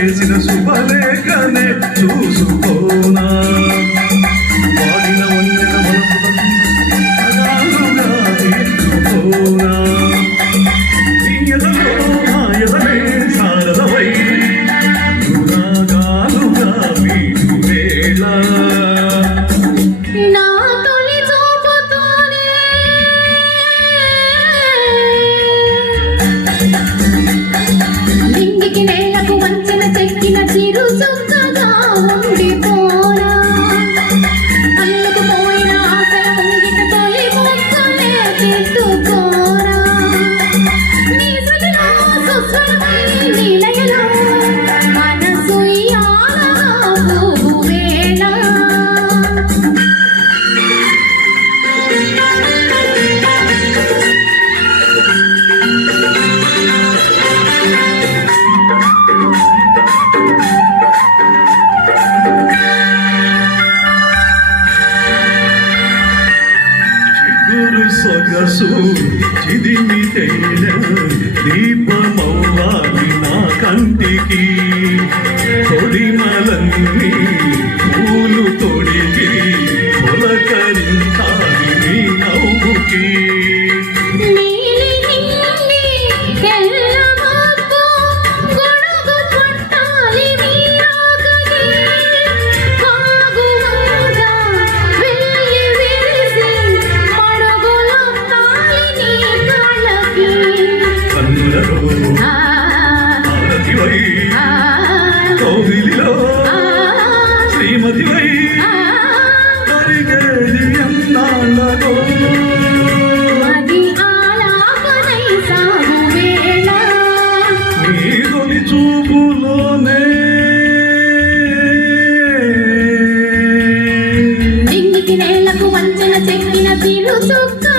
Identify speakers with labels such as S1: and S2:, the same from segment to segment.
S1: vez na sua barriga. Né? మనసు
S2: చిదిమి తైల దీపమవ్వాలి నా కంటికి. take me up in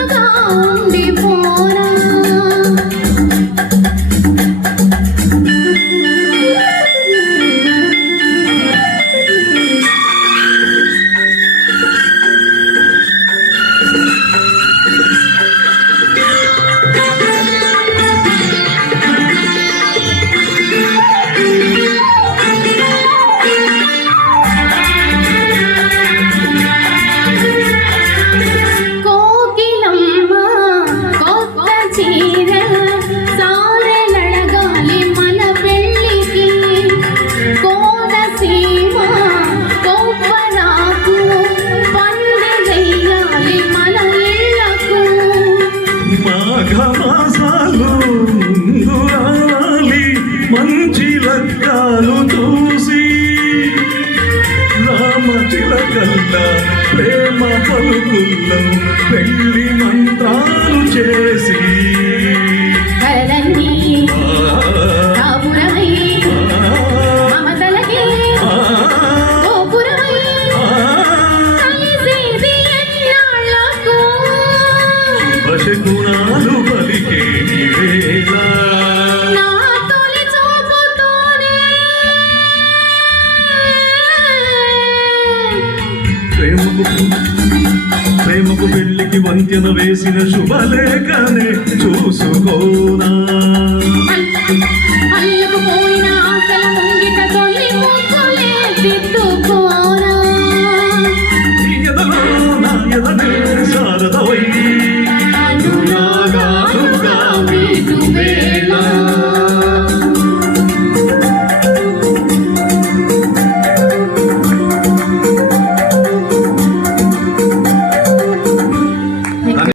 S2: కల్లా ప్రేమ పలుకుల్లో పెళ్ళి మంత్రాలు
S1: చే
S2: ప్రేమకు ప్రేమకు పెళ్ళికి వంతెన వేసిన శుభలేఖనే చూసుకోనా.